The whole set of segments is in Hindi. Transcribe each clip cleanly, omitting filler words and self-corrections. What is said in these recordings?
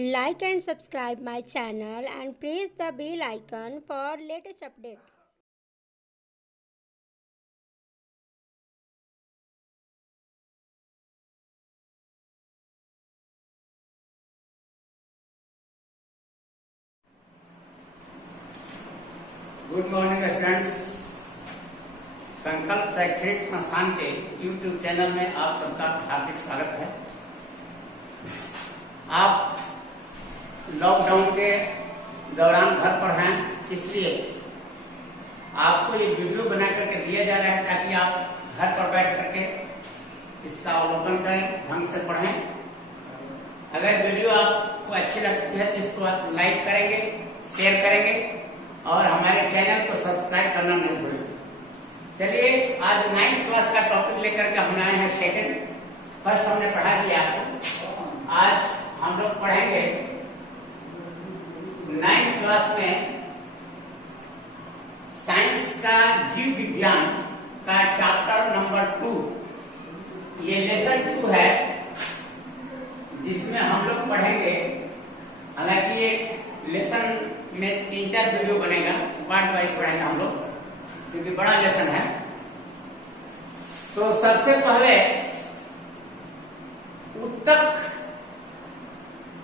Like and subscribe my channel and press the bell icon for latest update. Good morning students. संकल्प शैक्षणिक संस्थान के यूट्यूब चैनल में आप सबका हार्दिक स्वागत है। आप लॉकडाउन के दौरान घर पर हैं, इसलिए आपको ये वीडियो बना करके दिया जा रहा है ताकि आप घर पर बैठ करके इसका अवलोकन करें, ढंग से पढ़ें। अगर वीडियो आपको अच्छी लगती है तो इसको आप लाइक करेंगे, शेयर करेंगे और हमारे चैनल को सब्सक्राइब करना नहीं भूलें। चलिए, आज 9th क्लास का टॉपिक लेकर के हम आए हैं सेकंड। फर्स्ट हमने पढ़ा दिया आपको। आज हम लोग पढ़ेंगे 9th क्लास में साइंस का जीव विज्ञान का चैप्टर नंबर 2। ये लेसन 2 है जिसमें हम लोग पढ़ेंगे। हालांकि ये लेसन में 3-4 वीडियो बनेगा, पार्ट वाइज पढ़ेंगे हम लोग क्योंकि बड़ा लेसन है। तो सबसे पहले उत्तक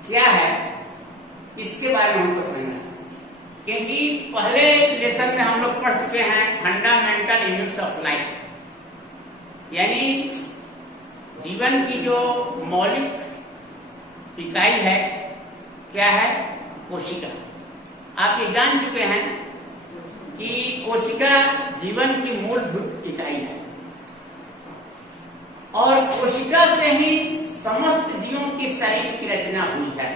क्या है इसके बारे में हमको समझना है, क्योंकि पहले लेसन में हम लोग पढ़ चुके हैं फंडामेंटल यूनिट्स ऑफ लाइफ, यानी जीवन की जो मौलिक इकाई है क्या है, कोशिका। आप ये जान चुके हैं कि कोशिका जीवन की मूलभूत इकाई है और कोशिका से ही समस्त जीवों की शरीर की रचना हुई है।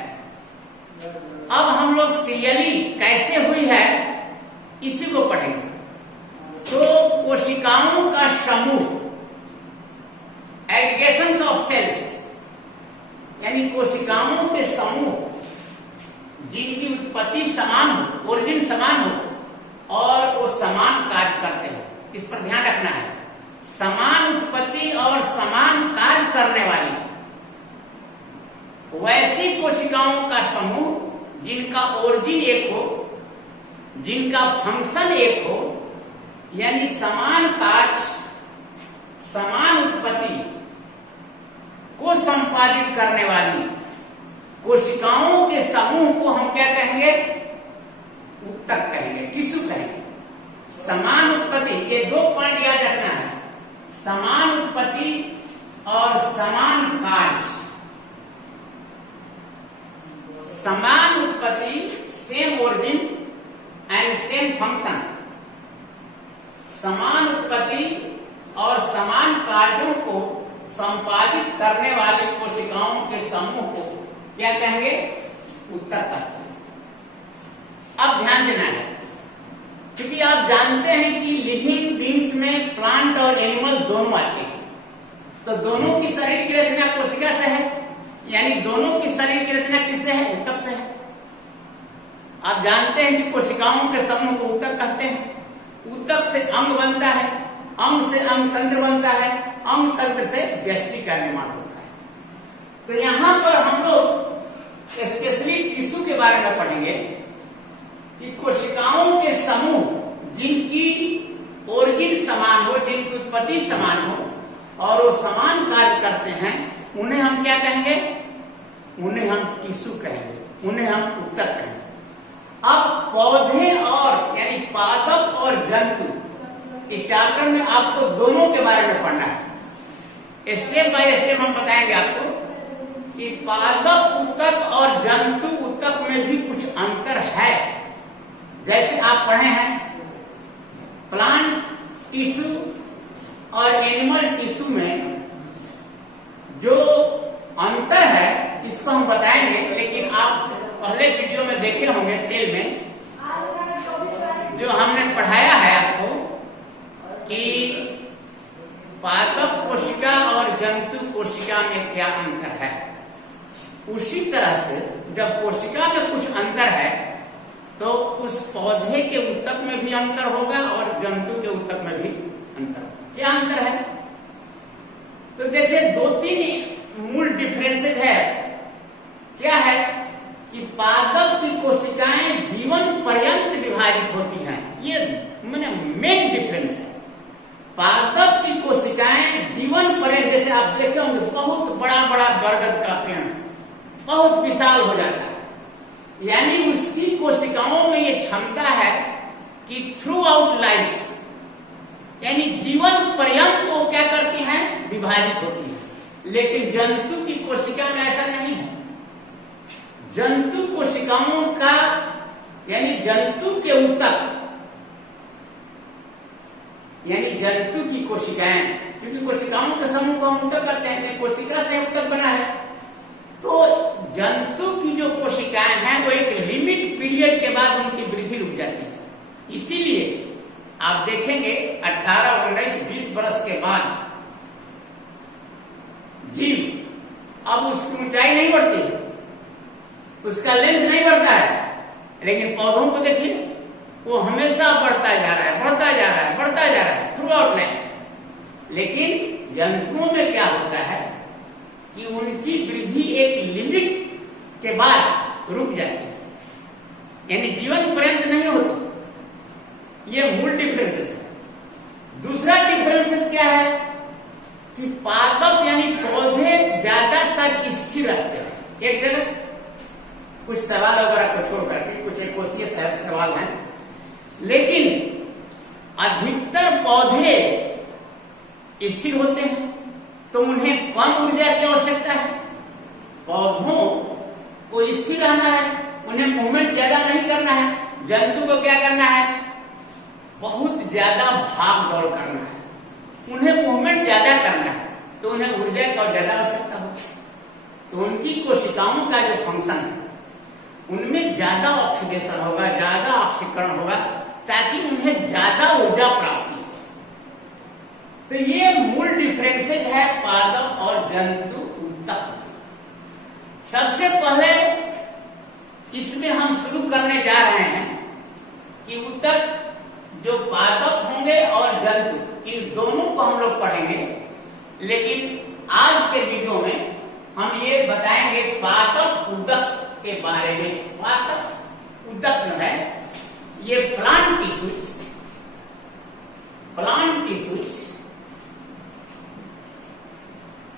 अब हम लोग सीरियली कैसे हुई है इसी को पढ़ेंगे। तो कोशिकाओं का समूह, एग्रीगेशंस ऑफ सेल्स, यानी कोशिकाओं के समूह जिनकी उत्पत्ति समान हो, ओरिजिन समान हो और वो समान कार्य करते हो, इस पर ध्यान रखना है। समान उत्पत्ति और समान कार्य करने वाली वैसी कोशिकाओं का समूह जिनका ओरिजिन एक हो, जिनका फंक्शन एक हो, यानी समान कार्य समान उत्पत्ति को संपादित करने वाली कोशिकाओं के समूह को हम क्या कहेंगे, उत्तक कहेंगे, टिश्यू कहेंगे। समान उत्पत्ति, ये 2 पॉइंट याद रखना है, समान उत्पत्ति और समान कार्य। समान उत्पत्ति, same origin and same function. समान उत्पत्ति और समान कार्यों को संपादित करने वाली कोशिकाओं के समूह को क्या कहेंगे, उत्तक कहते हैं। अब ध्यान देना है क्योंकि आप जानते हैं कि लिविंग बींग्स में प्लांट और एनिमल दोनों आते हैं, तो दोनों की शरीर की रचना कोशिका से है, यानी दोनों की शरीर की रचना किससे है, उत्तक से है। आप जानते हैं कि कोशिकाओं के समूह को उत्तक कहते हैं। उत्तक से अंग बनता है, अंग से अंग तंत्र बनता है, अंग तंत्र से व्यष्टि का निर्माण होता है। तो यहां पर हम लोग स्पेशली टिश्यू के बारे में पढ़ेंगे कि कोशिकाओं के समूह जिनकी ओरिजिन समान हो, जिनकी उत्पत्ति समान हो और वो समान कार्य करते हैं, उन्हें हम क्या कहेंगे, उन्हें हम टिश्यू कहेंगे, उन्हें हम उत्तक कहेंगे। अब पौधे और यानी पादप और जंतु, इस चैप्टर में आपको दोनों के बारे में पढ़ना है। स्टेप बाय स्टेप हम बताएंगे आपको कि पादप उत्तक और जंतु उत्तक में भी कुछ अंतर है। जैसे आप पढ़े हैं प्लांट टिश्यू और एनिमल टिश्यू में जो अंतर है इसको हम बताएंगे, लेकिन आप पहले वीडियो में देखे होंगे सेल में जो हमने पढ़ाया है आपको कि पादप कोशिका और जंतु कोशिका में क्या अंतर है। उसी तरह से जब कोशिका में कुछ अंतर है तो उस पौधे के उत्तक में भी अंतर होगा और जंतु के उत्तक में भी अंतर होगा। क्या अंतर है, तो देखिए 2-3 मूल डिफरेंसेस है। क्या है कि पादप की कोशिकाएं जीवन पर्यंत विभाजित होती हैं। ये मैंने मेन डिफरेंस है। पादप की कोशिकाएं जीवन पर्यंत, जैसे आप देखे होंगे बहुत बड़ा बड़ा बरगद का पेड़ बहुत विशाल हो जाता है, यानी उसकी कोशिकाओं में ये क्षमता है कि थ्रू आउट लाइफ, यानी जीवन पर्यंत वो क्या करती हैं, विभाजित होती है। लेकिन जंतु की कोशिका में ऐसा नहीं है। जंतु कोशिकाओं का, यानी जंतु के ऊतक, यानी जंतु की कोशिकाएं, क्योंकि कोशिकाओं के समूह को हम ऊतक कहते हैं, कोशिका से ऊतक बना है, तो जंतु की जो कोशिकाएं हैं वो एक लिमिट पीरियड के बाद उनकी वृद्धि रुक जाती है। इसीलिए आप देखेंगे 18, 19, 20 वर्ष के बाद जीव अब उसकी ऊंचाई नहीं बढ़ती है, उसका लेंथ नहीं बढ़ता है। लेकिन पौधों को देखिए, वो हमेशा बढ़ता जा रहा है, बढ़ता जा रहा है, बढ़ता जा रहा है थ्रू आउट लाइफ। लेकिन जंतुओं में क्या होता है कि उनकी वृद्धि एक लिमिट के बाद रुक जाती है, यानी जीवन पर्यंत नहीं होती। ये मूल डिफरेंस है। दूसरा डिफरेंस क्या है कि पादप यानी पौधे ज्यादातर स्थिर रहते हैं एक जगह। कुछ सवाल वगैरह को छोड़ करके कुछ एक कोशीय सवाल हैं, लेकिन अधिकतर पौधे स्थिर होते हैं, तो उन्हें कम ऊर्जा की आवश्यकता है। पौधों को स्थिर रहना है, उन्हें मूवमेंट ज्यादा नहीं करना है। जंतु को क्या करना है, बहुत ज्यादा भाग दौड़ करना है, उन्हें मूवमेंट ज्यादा करना है, तो उन्हें ऊर्जा की ज्यादा आवश्यकता होती है। तो उनकी कोशिकाओं का जो फंक्शन है उनमें ज्यादा ऑक्सीडेशन होगा, ज्यादा ऑक्सीकरण होगा, ताकि उन्हें ज्यादा ऊर्जा प्राप्ति हो। तो ये मूल डिफरेंसेज है पादप और जंतु ऊतक। सबसे पहले इसमें हम शुरू करने जा रहे हैं कि ऊतक जो पादप होंगे और जंतु, इन दोनों को हम लोग पढ़ेंगे। लेकिन आज के वीडियो में हम ये बताएंगे पादप ऊतक के बारे में। पादप ऊतक जो है ये प्लांट टिश्यूज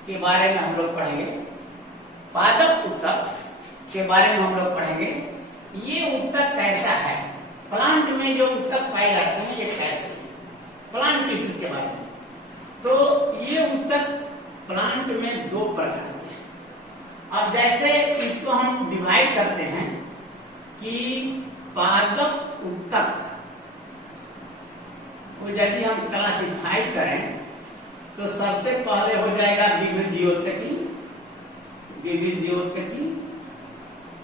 के बारे में हम लोग पढ़ेंगे। पादप ऊतक के बारे में हम लोग पढ़ेंगे। ये ऊतक कैसा है, प्लांट में जो ऊतक पाए जाते हैं ये कैसे, प्लांट टिश्यूज के बारे में। तो ये ऊतक प्लांट में दो प्रकार के हैं। अब जैसे इसको हम डिवाइड करते हैं कि पादप ऊतक को यदि हम क्लासिफाई करें तो सबसे पहले हो जाएगा विभिजियोतकी,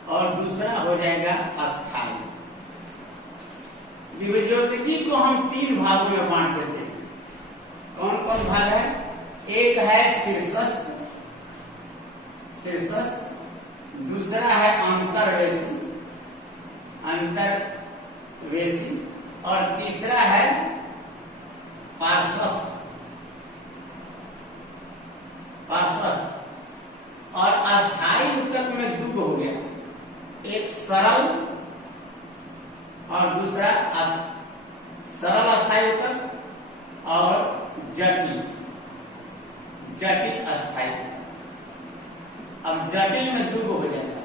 और दूसरा हो जाएगा अस्थायी। विभिजियोतकी को हम 3 भागों में बांट देते हैं। कौन कौन भाग है, एक है शीर्षस्थ, दूसरा है अंतर्वेशी, और तीसरा है पार्श्वस्थ। और अस्थायी ऊतक में 2 हो गया, एक सरल और दूसरा सरल अस्थायी ऊतक और जटिल अस्थायी। अब जटिल में 2 हो जाएगा,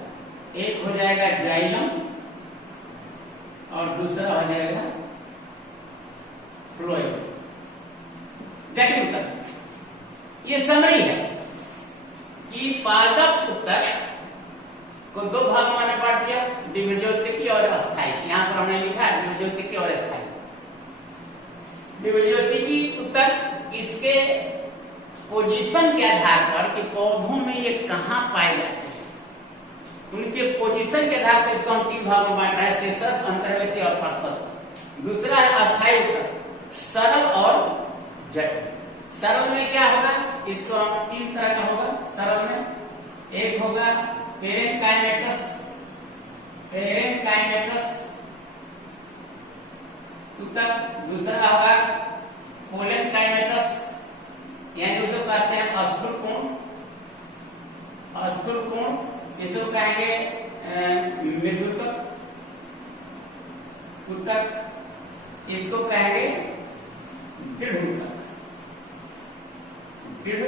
एक हो जाएगा जाइलम और दूसरा हो जाएगा फ्लोएम। जटिल ऊतक ये समरी है कि पादप ऊतक को 2 भागों में बांट दिया, विभिजियोतकी और अस्थायी। यहां पर हमने लिखा है विभिजियोतकी और अस्थायी। विभिजियोतकी ऊतक इसके पोजीशन के आधार पर कि पौधों में ये कहां पाए जाते हैं, उनके पोजीशन के आधार पर इसको हम 3 भागों में बांट रहे हैं, शीर्षस्थ, अंतर्वेशी और पार्श्वस्थ। दूसरा है अस्थायी ऊतक, सरल और जटिल। सरल में क्या होगा, इसको हम 3 तरह का होगा। सरल में एक होगा पेरेनकाइमेटस ऊतक, दूसरा होगा पोलेनकाइमेटस, यानी उसको कहते हैं स्थूल कोण, इसको कहेंगे मृदुतक, उत्तक, इसको कहेंगे दृढ़ उत्तक, दृढ़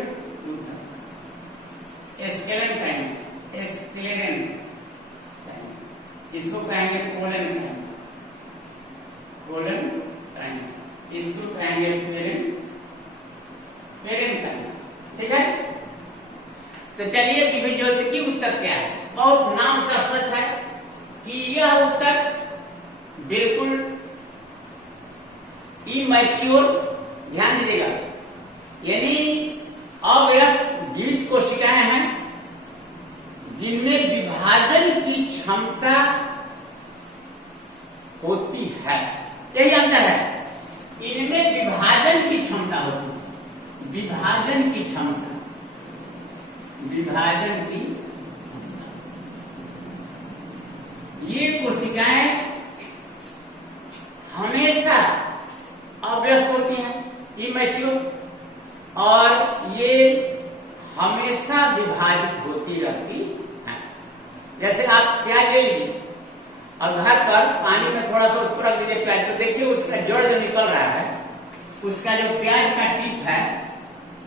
उत्तक। स्क्लेरेन, स्क्लेरेन, इसको कहेंगे कोलन, कोलन, इसको कहेंगे पेरेन, पेरेन। ठीक है, तो चलिए द्विबीजोत्तकी उत्तक क्या है। बहुत नाम से स्पष्ट है कि यह उत्तक बिल्कुल इमैच्योर, ध्यान दीजिएगा, यानी अवयस्क जीवित कोशिकाएं हैं जिनमें विभाजन की क्षमता होती है। यही अंतर है, इनमें विभाजन की क्षमता होती है, विभाजन की क्षमता, विभाजन की क्षमता। ये कोशिकाएं हमेशा अवयस्क होती हैं, इमैच्योर, और ये हमेशा विभाजित होती रहती है। जैसे आप प्याज ले लीजिए और घर पर पानी में थोड़ा सा उसको रख दीजिए प्याज, तो देखिए उसका जड़ जो निकल रहा है, उसका जो प्याज का टिप है,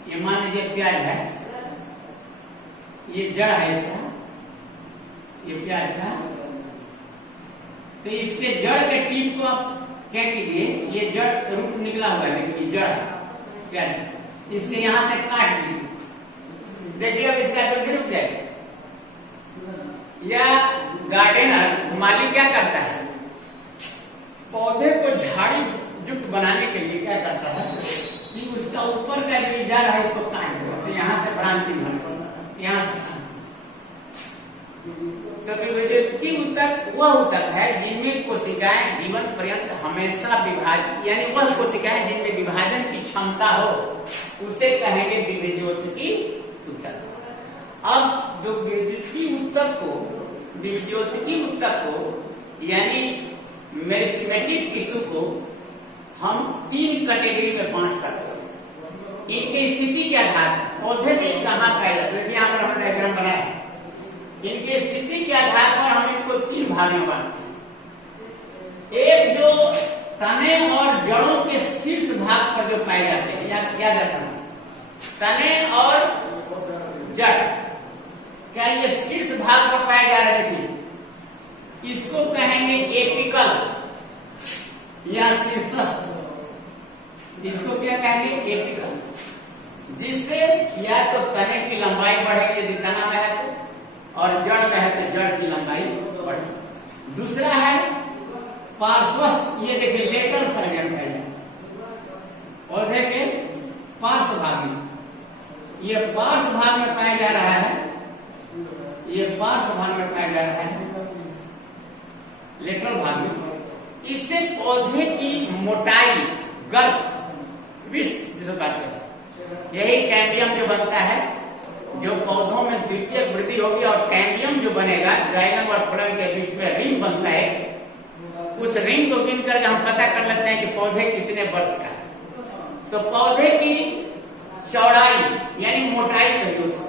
ये मान लीजिए प्याज है, ये जड़ है इसका, ये प्याज का, तो इसके जड़ के टिप को आप क्या कीजिए, ये जड़ रूट निकला हुआ है, लेकिन जड़ है प्याज, इसके यहां से काट दीजिए, देखिए अब इसका वृद्धि रुक जाएगा। या गार्डनर माली क्या करता है, पौधे को झाड़ी युक्त बनाने के लिए क्या करता है कि उसका ऊपर का जो जड़ है इसको काट देता है, यहाँ से ब्रांचिंग बन, यहाँ से। तो द्विबीजोत्तकी उत्तक वह उत्तक है जिनमें कोशिकाएं जीवन पर्यंत हमेशा विभाजित, यानी वह कोशिकाएं जिनमें विभाजन की क्षमता हो, उसे कहेंगे द्विबीजोत्तकी उत्तक। अब द्विबीजोत्तकी उत्तक को यानी मेरिस्टेमेटिक टिश्यू को हम 3 कैटेगरी में बांट सकते हैं। इनकी स्थिति के आधार पर पौधे में कहाँ पाए जाते हैं, यहाँ पर हमने डायग्राम बनाया है। इनके स्थिति के आधार पर हम इनको 3 भाग में बांटते हैं। एक जो तने और जड़ों के शीर्ष भाग पर जो पाए जाते हैं, याद रखना, तने और जड़, क्या ये शीर्ष भाग पर पाए जा रहे थे, इसको कहेंगे एपिकल या शीर्षस्थ। इसको क्या कहेंगे, एपिकल, जिससे या तो तने की लंबाई बढ़ेगी यदि तना में है तो, और जड़ में है तो जड़ की लंबाई बढ़ेगी। दूसरा है पार्श्वस्थ, ये देखिए लेटरल साइड में पौधे के पार्श्व भाग में, ये पार्श्व भाग में पाया जा रहा है, ये पार्श्व भाग में पाया जा रहा है, लेटरल भाग में। इससे पौधे की मोटाई, गर्थ, विड्थ जिसको कहते हैं, यही कैम्बियम जो बनता है, जो पौधों में द्वितीयक वृद्धि होगी और कैम्बियम जो बनेगा, जाइलम और फ्लोएम के बीच में रिंग बनता है, उस रिंग को गिन करके हम पता कर लेते हैं कि पौधे कितने वर्ष का है। तो पौधे की चौड़ाई यानी मोटाई कहिए उसको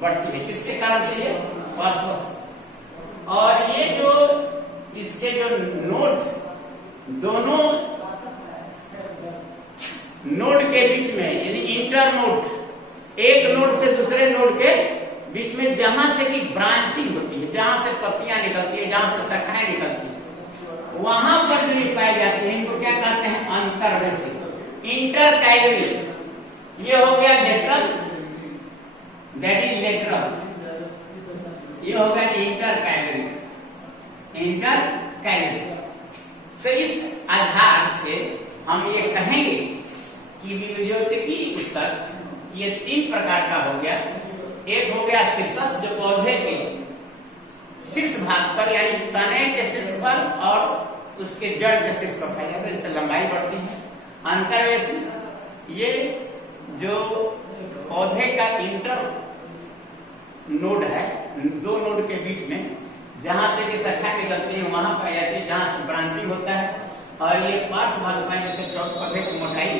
बढ़ती है, किसके कारण से, ये पार्श्वस्थ। और ये जो इसके जो नोड, दोनों नोड के बीच में यानी इंटर नोड, एक नोड से दूसरे नोड के बीच में जहां से की ब्रांचिंग होती है, जहां से पत्तियां निकलती है, जहां से शाखाएं निकलती है, वहां पर जो ये पाई जाती है, इनको क्या कहते हैं, अंतर्वेशी, इंटरकाइलरी। ये हो गया लेटरल, दैट इज लेटरल, ये हो गया इंटरकाइलरी, इंटरकाइलरी। तो इस आधार से हम ये कहेंगे कि द्विबीजोत्तकी उत्तक ये 3 प्रकार का हो गया। एक हो गया शीर्षस्थ, जो पौधे के शीर्ष भाग पर यानी तने के शीर्ष पर और उसके जड़ के शीर्ष पर पाया जाता है, जिससे लंबाई बढ़ती है। अंतर्वेशी, ये जो पौधे का इंटर नोड है, 2 नोड के बीच में जहां से की शाखा निकलती है वहां पाई जाती है, जहां से ब्रांचिंग होता है। और ये पार्श्व भाग में जैसे पौधे की मोटाई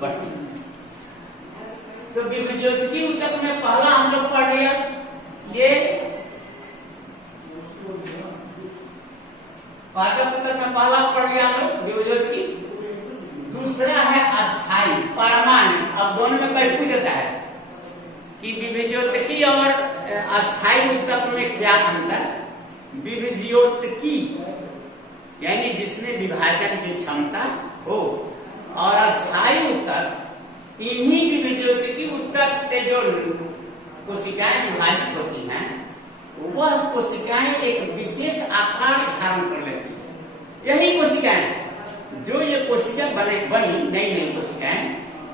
बढ़ती है। तो द्विबीजोत्तकी उत्तक में पहला हम लोग पढ़ लिया ये पादप ऊतक में पहला पढ़ लिया हम लोग विभज्योतकी। दूसरा है अस्थाई परमानेंट। अब दोनों में कई पूछ जाता है कि विभज्योतकी और अस्थाई ऊतक में क्या अंतर। विभज्योतकी यानी जिसमें विभाजन की क्षमता हो, और अस्थाई ऊतक इन्हीं विभज्योतकी ऊतक से जो कोशिकाएं विभाजित होती हैं, वह कोशिकाएं एक विशेष आकार धारण कर लेती है। यही कोशिकाएं जो ये कोशिका बनी नई नई कोशिकाएं,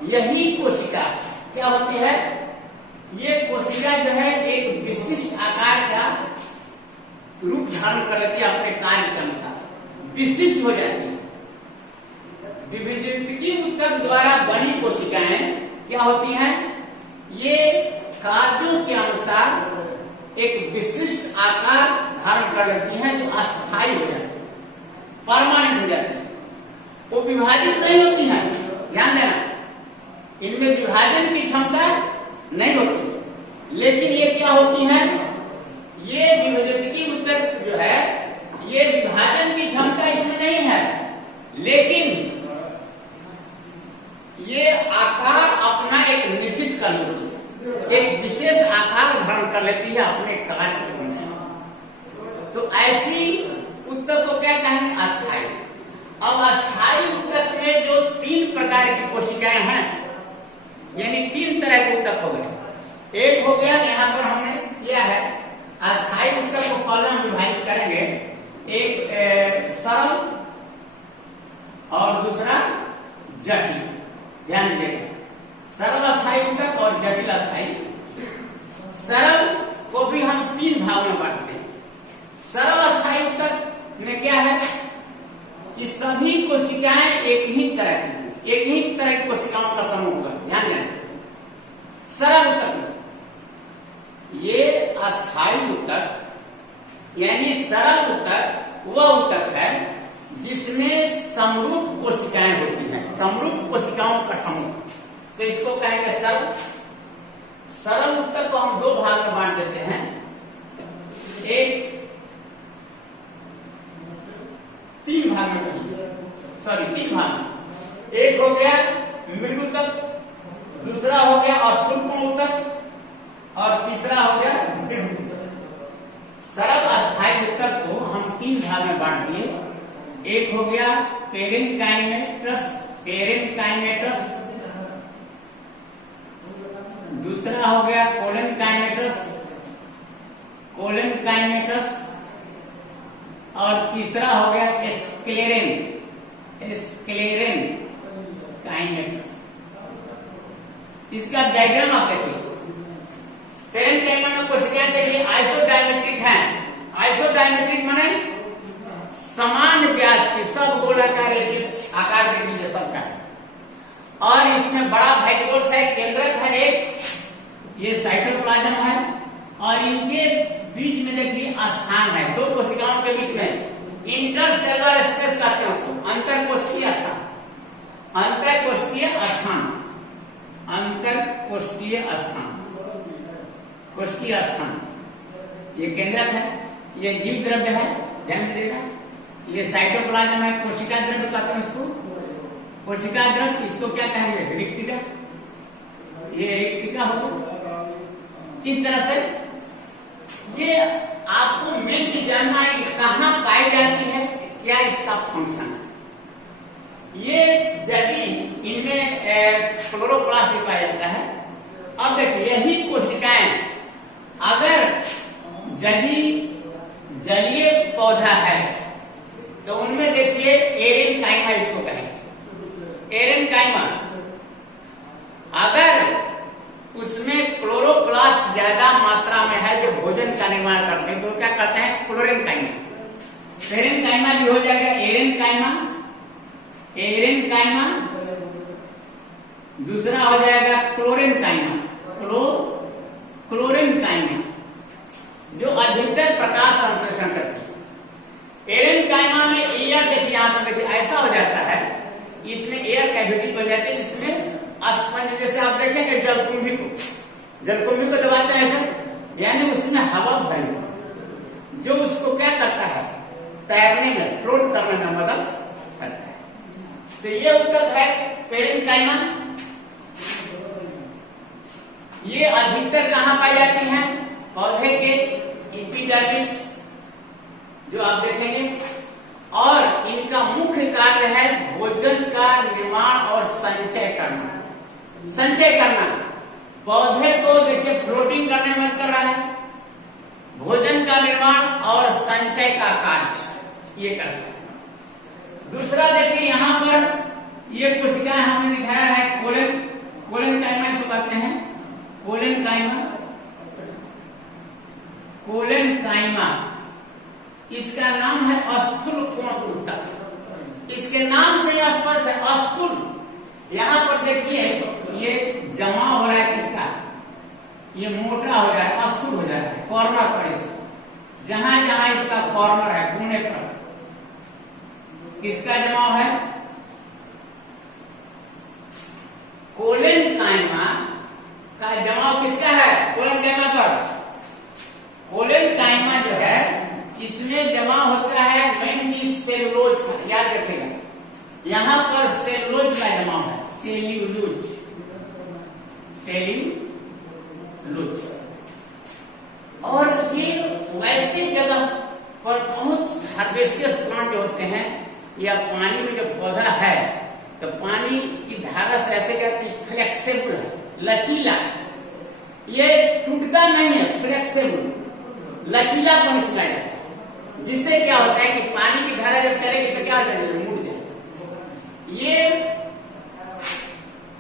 यही कोशिका क्या होती है, ये कोशिका जो है एक विशिष्ट आकार का रूप धारण कर लेती है, अपने कार्य के अनुसार विशिष्ट हो जाती है। विभज्योतकी ऊतक द्वारा बनी कोशिकाएं क्या होती हैं, ये कार्यों के अनुसार एक विशिष्ट आकार धारण कर लेती हैं, जो अस्थायी हो जाती है, परमानेंट हो जाती है। वो विभाजित नहीं होती हैं, ध्यान देना, इनमें विभाजन की क्षमता नहीं होती है, लेकिन ये क्या होती हैं, ये विभज्योतकी ऊतक जो है, ये विभाजन की क्षमता इसमें नहीं है, लेकिन ये आकार अपना एक निश्चित कर लेती है, एक विशेष आकार धारण कर लेती है अपने कार्य के अनुसार। तो ऐसी ऊतक को क्या कहेंगे, अस्थायी। अब अस्थायी ऊतक में जो 3 प्रकार की कोशिकाएं हैं, यानी 3 तरह के ऊतक हो गए। एक हो गया, यहाँ पर हमने किया है, अस्थायी ऊतक को पहले हम विभाजित करेंगे, एक सरल और दूसरा जटिल। ध्यान दीजिएगा, सरल अस्थायी ऊतक और जटिल अस्थायी। सरल को भी हम 3 भागों में बांटते हैं। सरल अस्थायी ऊतक में क्या है कि सभी कोशिकाएं एक ही तरह की कोशिकाओं का समूह होगा। ध्यान देना, सरल ऊतक में ये अस्थायी ऊतक यानी सरल ऊतक वह ऊतक है जिसमें समरूप कोशिकाएं होती हैं, समरूप कोशिकाओं का समूह, तो इसको कहेंगे सरल। सरल ऊतक को हम 2 भाग में बांट देते हैं, एक 3 भाग में कहेंगे, 3 भाग में। एक हो गया मृदु ऊतक, दूसरा हो गया अस्थूल ऊतक, और तीसरा हो गया दृढ़ ऊतक। सरल अस्थायी ऊतक को हम 3 भाग में बांट दिए। एक हो गया पेरेन्काइमेटस, दूसरा हो गया कोलेनकाइमेटस, और तीसरा हो गया स्क्लेरेनकाइमेटस। इसका डायग्राम आप देखिए। पेरेन्काइमा में कोशिकाएं देखिए आइसोडायमेट्रिक हैं। आइसोडायमेट्रिक माने समान व्यास की, सब गोलाकार आकार देख लीजिए सबका है, और इसमें बड़ा भाइकोल्स है, केंद्रक है एक, ये साइटोप्लाज्म है, और इनके बीच में देखिए स्थान है, 2 कोशिकाओं के बीच में इंटरसेलुलर स्पेस कहते हैं उसको, अंतरकोशिकीय स्थान, अंतरकोशिकीय स्थान, कोशिकीय स्थान। ये केंद्रक है, ये जीव द्रव्य है, ध्यान दीजिएगा। ये साइटोप्लाज्म है, कोशिका द्रव्य कहते हैं इसको, कोशिका द्रव्य। इसको क्या कहेंगे, रिक्तिका, ये रिक्तिका होगा। इस तरह से ये आपको मेन चीज जानना है कि कहां पाई जाती है, क्या इसका फंक्शन है। ये यदि इनमें क्लोरोप्लास्ट भी पाया जाता है। अब देखिए, यही कोशिकाएं अगर यदि जलीय पौधा है तो उनमें देखिए एरेनकाइमा इसको कहेंगे, एरेनकाइमा। अगर उसमें क्लोरोप्लास्ट ज्यादा मात्रा में है जो भोजन का निर्माण करते हैं तो क्या कहते हैं, क्लोरेनकाइमा। पेरेन्काइमा भी हो जाएगा एरेनकाइमा, दूसरा हो जाएगा क्लोरेनकाइमा, क्लोरेनकाइमा जो अधिकतर प्रकाश संश्लेषण करती है। एरेनकाइमा में एयर देखिए, यहां पर देखिए ऐसा हो जाता है, इसमें एयर कैविटी बन जाती है, जिसमें स्पंज जैसे आप देखेंगे जलकुंभी को दबाते हैं ऐसा, यानी उसमें हवा भरी जो उसको क्या करता है, तैरने में, फ्लोट करने में मदद करता है। तो ये ऊतक है पेरेन्काइमा। ये अधिकतर कहां पाई जाती हैं? पौधे के एपिडर्मिस, जो आप देखेंगे। और इनका मुख्य कार्य है भोजन का निर्माण और संचय करना। संचय करना, पौधे को देखिए फ्लोटिंग करने में मदद कर रहा है, भोजन का निर्माण और संचय का कार्य ये करता है। दूसरा देखिए यहाँ पर ये कोशिकाएं हमने दिखाया है, कोलेनकाइमा इसको कहते हैं, कोलेनकाइमा। इसका नाम है अस्थूल कोण ऊतक। इसके नाम से यह स्पष्ट है, अस्थूल। यहाँ पर देखिए ये जमा हो रहा है किसका, ये मोटा हो जाए, अस्थूल हो जाता है कॉर्नर पर। इसका जहां जहां इसका कॉर्नर है, कोने पर किसका जमाव है? कोलेनकाइमा का जमाव किसका है? कोलेनकाइमा पर। कोलेनकाइमा जो है इसमें जमा होता है मेन चीज सेलुलोज का, याद रखेगा। यहां पर सेलुलोज का जमाव है, सेल्यूलोज। और ये वैसे जगह पर बहुत हर्बेसियस प्लांट जो होते हैं, या पानी में जो पौधा है तो पानी की धारा से ऐसे कहते हैं फ्लेक्सिबल है, लचीला। ये टूटता नहीं है, फ्लेक्सिबल, लचीलापन इसका है। जिससे क्या होता है कि पानी की धारा जब चलेगी तो क्या हो जाएगी? मुड़ जाएगी। ये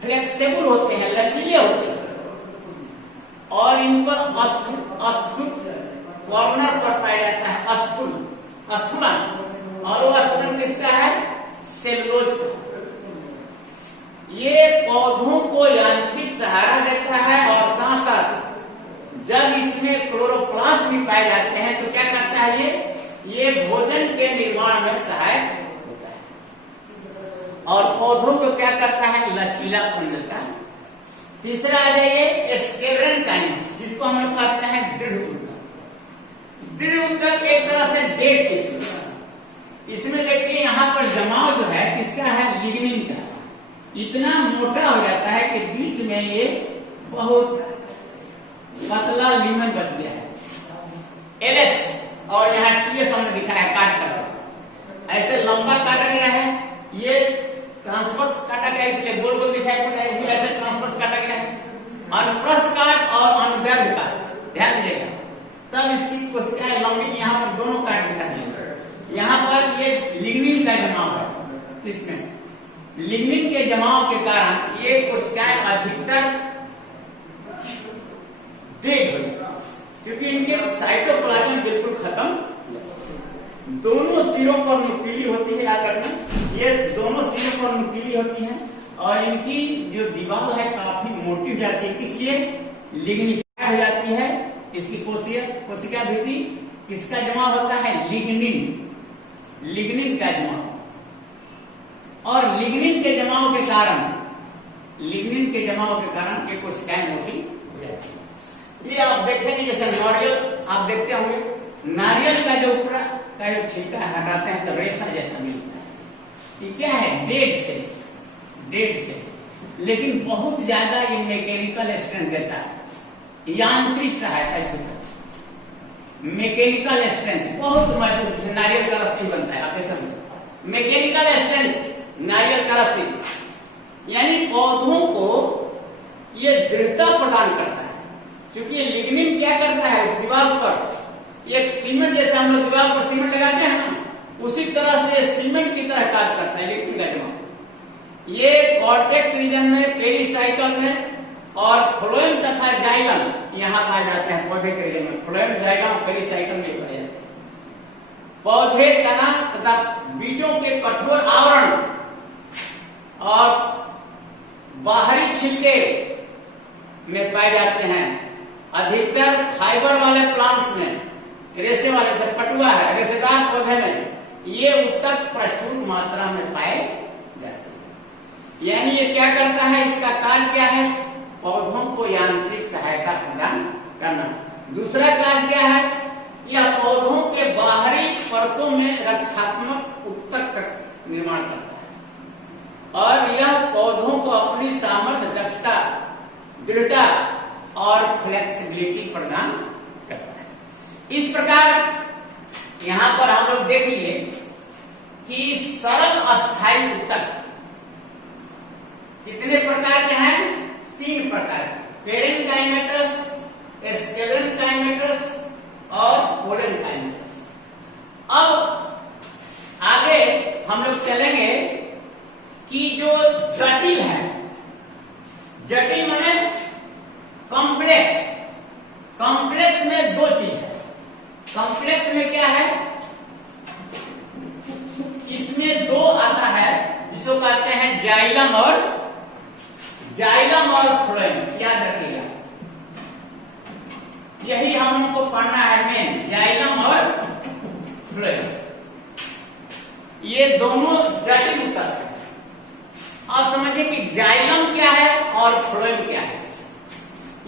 फ्लेक्सिबल होते हैं, लचीले होते हैं। और इन पर अस्थूल कॉर्नर पर पाया जाता है स्थूलन। और वो स्थूलन किसका है? सेलुलोज का। ये पौधों को यांत्रिक सहारा देता है और साथ साथ जब इसमें क्लोरोप्लास्ट भी पाए जाते हैं तो क्या करता है? ये भोजन के निर्माण में सहायक होता है और पौधों को क्या करता है? लचीलापन देता है। तीसरा आ जाइए स्क्लेरेनकाइमा, जिसको हम लोग कहते हैं दृढ़ ऊतक। दृढ़ ऊतक एक तरह से डेड टिश्यू। इसमें देखिए यहाँ पर जमाव जो है किसका है? लिग्निन का। इतना मोटा हो जाता है कि बीच में ये बहुत पतला लिमन बच गया है, एलएस। और यहाँ टीएस हमने दिखा है काट कर, ऐसे लंबा काटा गया है। ये ट्रांसवर्स काटा गया, इसलिए गोल गोल दिखाई पड़ता है, ऐसे ट्रांसवर्स काटा गया है। अनुप्रस्थ काट और अनुदैर्घ्य काट, ध्यान दीजिएगा, तब इसकी कोशिकाएं लंबी। यहाँ पर दोनों काट दिखा दिए। यहाँ पर ये लिग्निन का जमाव है। इसमें लिग्निन के जमाव के कारण ये कोशिकाएं अधिकतर डेड हो गई, क्योंकि इनके साइटोप्लाज्म बिल्कुल खत्म। दोनों सिरों पर नुकीली होती है, याद रखना, ये दोनों सिरों पर नुकीली होती है और इनकी जो दीवार है काफी मोटी हो जाती है, इसलिए लिग्निफाइड हो जाती है। इसकी कोशिका भित्ति किसका जमाव होता है? लिग्निन का जमाव। और लिग्निन के जमाव के कारण ये कोशिकाएं मोटी हो जाती है। ये आप देखेंगे जैसे नारियल आप देखते होंगे, नारियल का जो ऊपर का जो छिलका हटाते हैं तो रेशा जैसा मिलता है। ये क्या है? Dead cells. लेकिन बहुत ज्यादा ये मैकेनिकल स्ट्रेंथ देता है, यांत्रिक सहायता। मैकेनिकल स्ट्रेंथ बहुत मजबूत, जैसे नारियल का रस्सी बनता है, आप देखेंगे मैकेनिकल स्ट्रेंथ नारियल का रस्सी। यानी पौधों को ये दृढ़ता प्रदान करता है, क्योंकि ये लिग्निन क्या करता है? उस दीवार पर एक सीमेंट, जैसे हम लोग दीवार पर सीमेंट लगाते हैं ना, उसी तरह से सीमेंट की तरह कार्य करता है लिग्निन का जमाव। ये कॉर्टेक्स रीजन में, पेरिसाइकल में और फ्लोएम तथा जाइलम यहाँ पाए जाते हैं। पौधे के रीजन में फ्लोएम, जाइलम, पेरिसाइकल में पाए जाते हैं। पौधे, तना तथा बीजों के कठोर आवरण और बाहरी छिलके में पाए जाते हैं। अधिकतर फाइबर वाले प्लांट्स में, रेशे वाले, से पटुआ है, रेशेदार पौधे में ये ऊतक प्रचुर मात्रा में पाए जाते हैं। यानी ये क्या करता है? इसका कार्य क्या है? पौधों को यांत्रिक सहायता प्रदान करना। दूसरा कार्य क्या है? यह पौधों के बाहरी परतों में रक्षा प्रतिरक्षात्मक ऊतक का निर्माण करता है और यह पौधों को अपनी सामर्थ्य, दक्षता, दृढ़ता और फ्लेक्सिबिलिटी प्रदान करता है। इस प्रकार यहां पर हम लोग देख लिए कि सरल अस्थायी ऊतक कितने प्रकार के हैं? 3 प्रकार के, पेरेनकाइमेटस, स्क्लेरेनकाइमेटस और पोलेनकाइमेटस। अब आगे हम लोग चलेंगे कि जो जटिल है, जटिल माने कॉम्प्लेक्स। कॉम्प्लेक्स में 2 चीज है। कॉम्प्लेक्स में क्या है? इसमें 2 आता है जिसको कहते हैं जाइलम और फ्लोएम। याद रखिएगा, यही हमको पढ़ना है मेन, जाइलम और फ्लोएम। ये दोनों जटिल ऊतक है। आप समझिए कि जाइलम क्या है और फ्लोएम क्या है।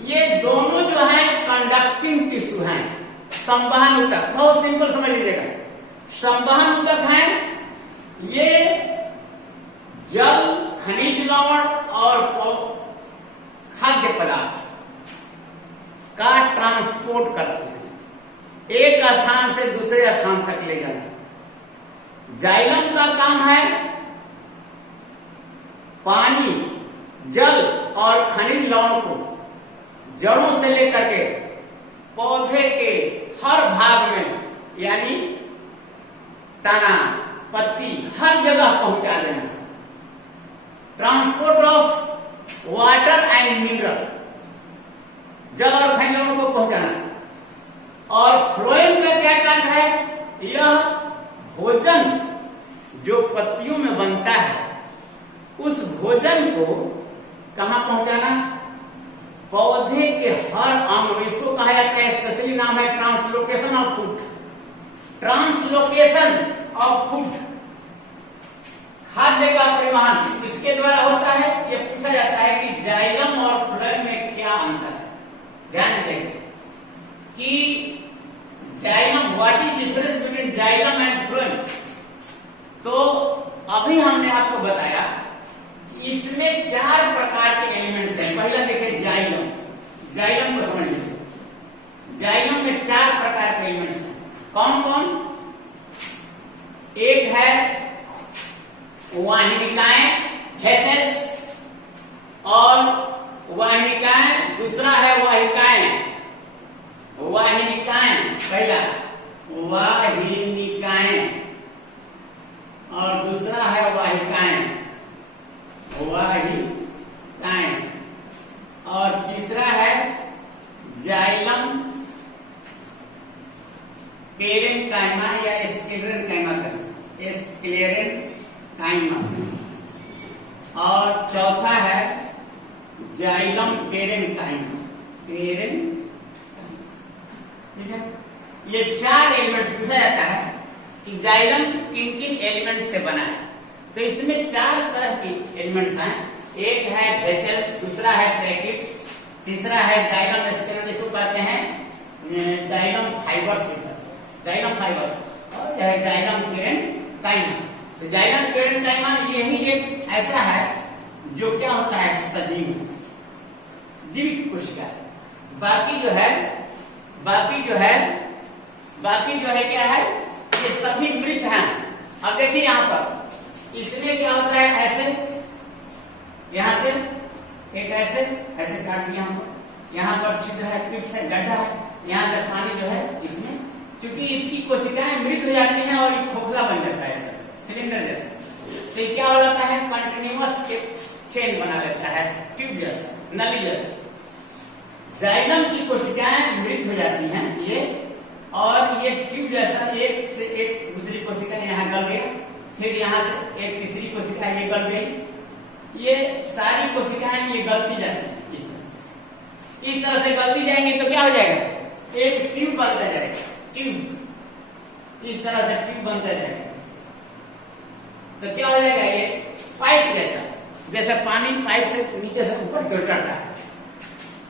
ये दोनों जो है कंडक्टिंग टिश्यू हैं, संवहन ऊतक। बहुत सिंपल समझ लीजिएगा, संवहन ऊतक हैं। ये जल, खनिज लवण और खाद्य पदार्थ का ट्रांसपोर्ट करते हैं, एक स्थान से दूसरे स्थान तक ले जाना। जाइलम का काम है पानी, जल और खनिज लवण को जड़ों से लेकर के पौधे के हर भाग में, यानी तना, पत्ती, हर जगह पहुंचा देना। Transport of water and mineral, जल और खनिज लवण को पहुंचाना। और फ्लोएम का क्या कार्य है? यह भोजन जो पत्तियों में बनता है, उस भोजन को कहां पहुंचाना? पौधे के हर अंग में। इसको कहा जाता है, स्पेशली नाम है translocation of food. Translocation of food, खाद्य का परिवहन इसके द्वारा होता है। ये पूछा जाता है कि जाइलम और फ्लोएम में क्या अंतर है। ध्यान दीजिएगा कि xylem, what is difference between xylem and phloem. तो अभी हमने आपको बताया कि इसमें 4 प्रकार के एलिमेंट्स हैं। पहला देखिए जाइलम, जाइलम को समझ लीजिए। जाइलम में 4 प्रकार के एलिमेंट्स हैं। कौन कौन? एक है वाहिनिकाएं, वेसल्स और वाहिनिकाएं। दूसरा है वाहिकाएं, वाहिनिकाएं पहला, वाहिनिकाएं। और दूसरा है वाहिकाएं, वाहिकाएं। और तीसरा है जाइलम, पेरेनकाइमा या स्क्लेरेनकाइमा करते, स्क्लेरेनकाइमा। और चौथा है जाइलम पेरेनकाइमा, ठीक है। ये 4 एलिमेंट्स पूछा जाता है कि जाइलम किन किन एलिमेंट्स से बना है। तो इसमें 4 तरह की एलिमेंट्स हैं। एक है वेसल्स, दूसरा है ट्रैकिट्स, तीसरा है जाइलम स्क्लेरन, जिसको कहते हैं जाइलम फाइबर्स, जाइलम फाइबर। और यह है जाइलम पेरेनकाइमा। तो जाइलम पेरेनकाइमा यही एक ऐसा है जो क्या होता है, सजीव, जीवित कोशिका। बाकी जो है क्या है, ये सभी मृत हैं। अब देखिए यहां पर, इसलिए क्या होता है, ऐसे यहां से एक ऐसे काट दिया हम, यहाँ पर छिद्र है, पिट से गड्ढा है, यहाँ से पानी जो है इसमें, क्योंकि इसकी कोशिकाएं मृत हो जाती हैं और ये खोखला बन जाता है, सिलेंडर जैसा। तो ये क्या हो जाता है, कंटिन्यूअस चेन बना लेता है, ट्यूब जैसा, नली जैसा। जाइलम की कोशिकाएं मृत हो जाती हैं ये, और ये ट्यूब जैसा एक से एक दूसरी कोशिका यहाँ गल गया, फिर यहाँ से एक तीसरी कोशिका ये गल गई। ये सारी कोशिकाएं ये गलती जाती हैं इस तरह से। इस तरह से गलती जाएंगे तो क्या हो जाएगा, एक ट्यूब बनता जाएगा, ट्यूब इस तरह से ट्यूब बनता जाएगा। तो क्या हो जाएगा, ये पाइप जैसा, जैसे पानी पाइप से नीचे से ऊपर की ओर चढ़ता है।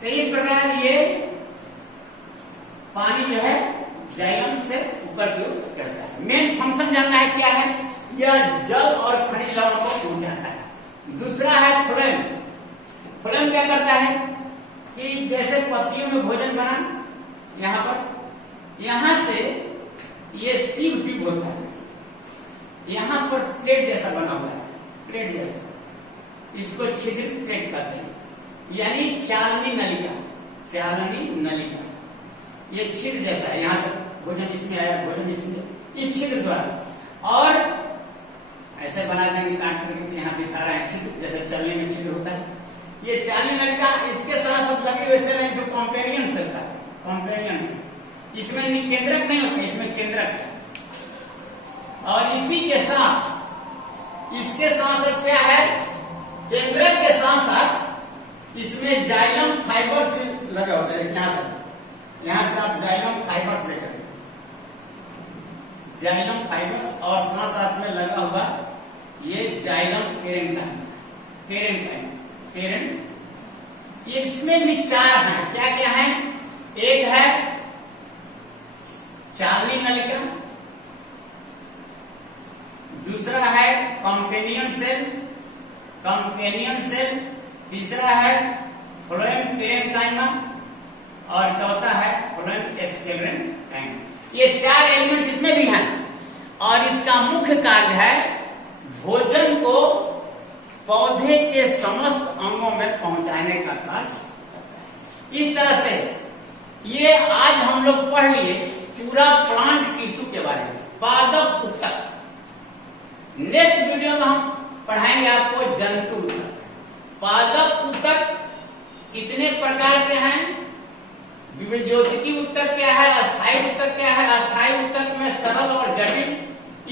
तो इस प्रकार ये पानी जो है जाइलम से ऊपर की ओर चढ़ता है। मेन फंक्शन जानना है क्या है, यह जल और खनिज लवण को पहुंचाता है। दूसरा है फ्लोएम। फ्लोएम क्या करता है कि जैसे पत्तियों में भोजन बना, यहाँ पर, यहाँ से ये सीव ट्यूब होता है, यहाँ पर प्लेट जैसा बना हुआ है, प्लेट जैसा, इसको छिद्रित प्लेट कहते हैं, यानी चालनी नलिका। चालनी नलिका ये छिद्र जैसा है, यहाँ से भोजन इसमें आया, भोजन इसमें, इस छिद्र द्वारा। और ऐसे बना देंगे काट करके, यहाँ दिखा रहे हैं छिद्र, जैसे चलने में छिद्र होता है, ये चालनी नलिका। इसके साथ साथ लगे हुए सेल हैं जो कॉम्पेनियन सेल का, कॉम्पेनियन सेल, इसमें केंद्रक नहीं होता, इसमें केंद्रक है। और इसी के साथ, इसके साथ साथ क्या है, केंद्रक के साथ साथ इसमें जाइलम फाइबर्स लगा होता है। यहाँ से आप जाइलम फाइबर्स देख रहे हैं, जाइलम फाइबर्स, और साथ साथ में लगा हुआ ये जाइलम पेरेंकाइम। इसमें भी चार हैं, क्या क्या है, एक है चालनी नलिका, दूसरा है कॉम्पेनियन सेल, तीसरा है फ्लोएम पेरेंकाइमा, और चौथा है फ्लोएम एस्केलेरेंकाइमा। ये चार एलिमेंट्स इसमें भी हैं, और इसका मुख्य कार्य है भोजन को पौधे के समस्त अंगों में पहुंचाने का कार्य करता है। इस तरह से ये आज हम लोग पढ़ लिए पूरा प्लांट टिश्यू के बारे में, पादप ऊतक। नेक्स्ट वीडियो में हम पढ़ाएंगे आपको जंतु ऊतक। पादप ऊतक कितने प्रकार के हैं, विभज्योतिकी ऊतक क्या है, अस्थायी ऊतक क्या है, अस्थायी ऊतक में सरल और जटिल,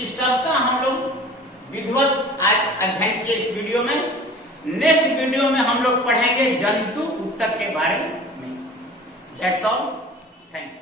इस सबका हम लोग विधिवत आज अध्ययन किए इस वीडियो में। नेक्स्ट वीडियो में हम लोग पढ़ेंगे जंतु ऊतक के बारे में। That's all, thanks.